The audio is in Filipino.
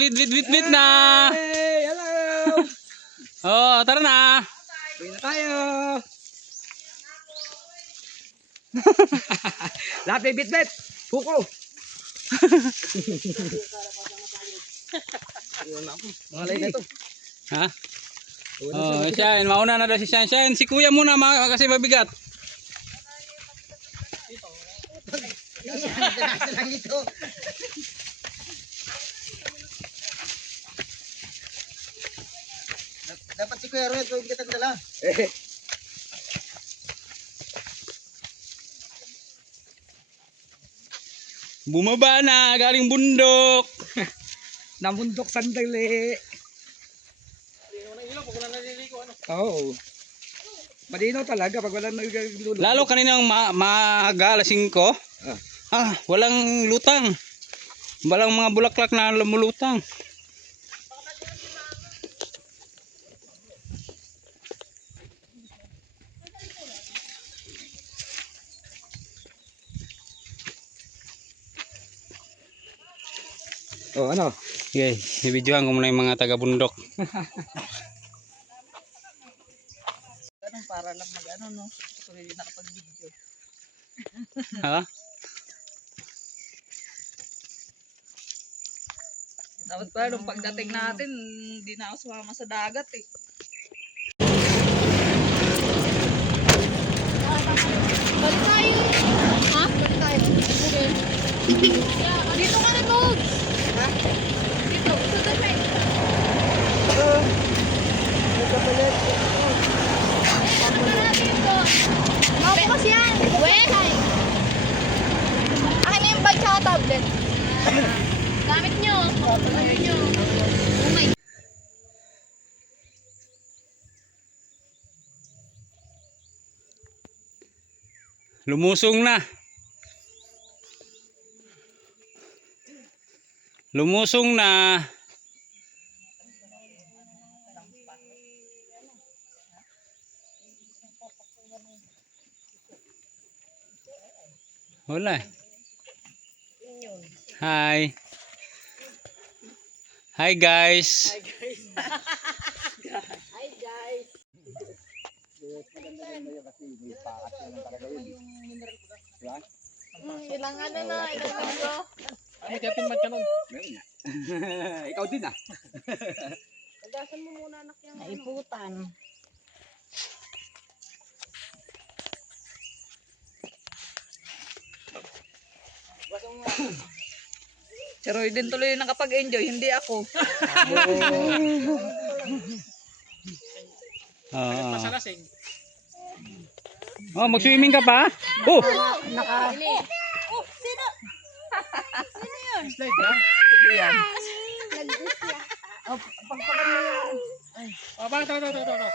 Wait na. Hey, hello. Oh, tara na. Uwi na tayo. Lahat may bit-bit. Buko. Mga lay na to. Ha? Oh, Shine, mauna na daw si Shine. Shine, si Kuya muna kasi mabigat. lang ito. Dapat si Kuya Roy, huwag kitang dala. Bumaba na, galing bundok. Namundok sandali. Oo. Malinaw talaga pag walang naglulubog. Lalo kaninang maaga, alas 5. Walang lutang. Walang mga bulaklak na lumulutang. Oh, ano? Okay, i-videohan ko muna yung mga taga-bundok. Para lang mag-ano, no? Ito rin nakapag-video. Ha? Dapat pa nung pagdating natin, hindi na ako sumama sa dagat eh. Balik tayo. Ha? Balik tayo. Okay. Dito ka na, Tog. Ha? Dito. Sa tabi. Ano na dito? Mabukas yan. Weh. Akin na yung bag sa tablet. Gamit nyo. Gamit nyo. Oh my. Lumusong na. Lumusong na. Wala. Hi. Hi guys. Ilangan na na. Ilangan ko. Ikaw din ah. Pagasan mo muna anak yung Naiputan. Si Roy din tuloy nakapag-enjoy, hindi ako. Mag-swimming ka pa? Oh. Oh, sino? Sino yun? Ito yan. Nag-guess siya. Pagpagan mo yan. Tara.